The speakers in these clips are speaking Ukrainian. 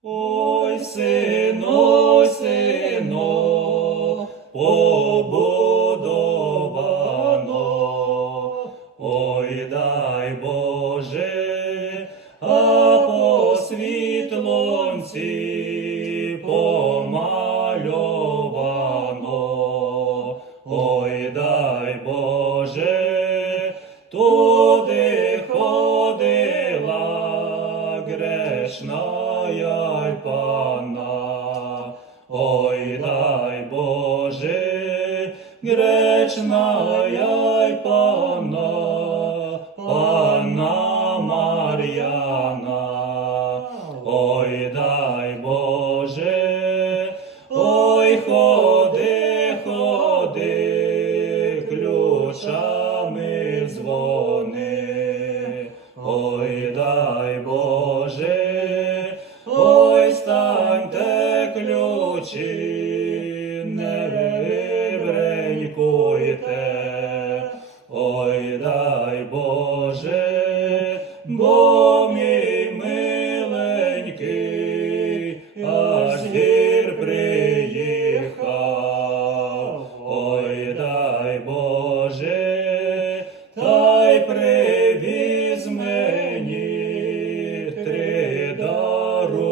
Ой, сино, сино, побудовано, ой, дай Боже, а по світлонці помальовано, ой, дай Боже, туди грешна й пана, ой, дай Боже, гречна й пана, пана Мар'яна, ой, дай Боже, ой, ходи, ходи, ключами дзвони, ключі, не вибренькуйте, ой, дай Боже, бо мій миленький, аж гір приїхав, ой, дай Боже, та й привіз мені три даруночки,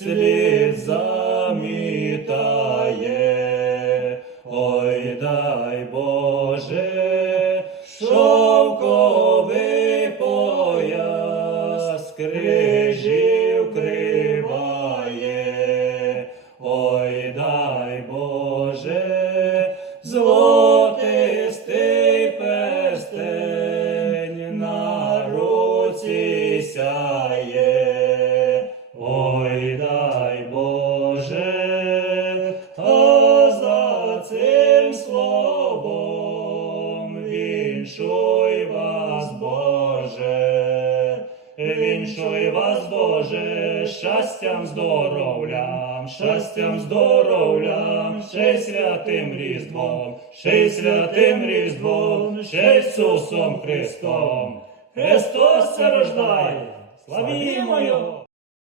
слід замітає, ой, дай Боже, шовковий пояс, цим словом віншуй вас, Боже, віншуй вас, Боже, щастям, здоровлям, щастям, здоровлям, ще святим Різдвом, ще святим Різдвом, ще Ісусом Христом. Христос це рождає, славімо Його!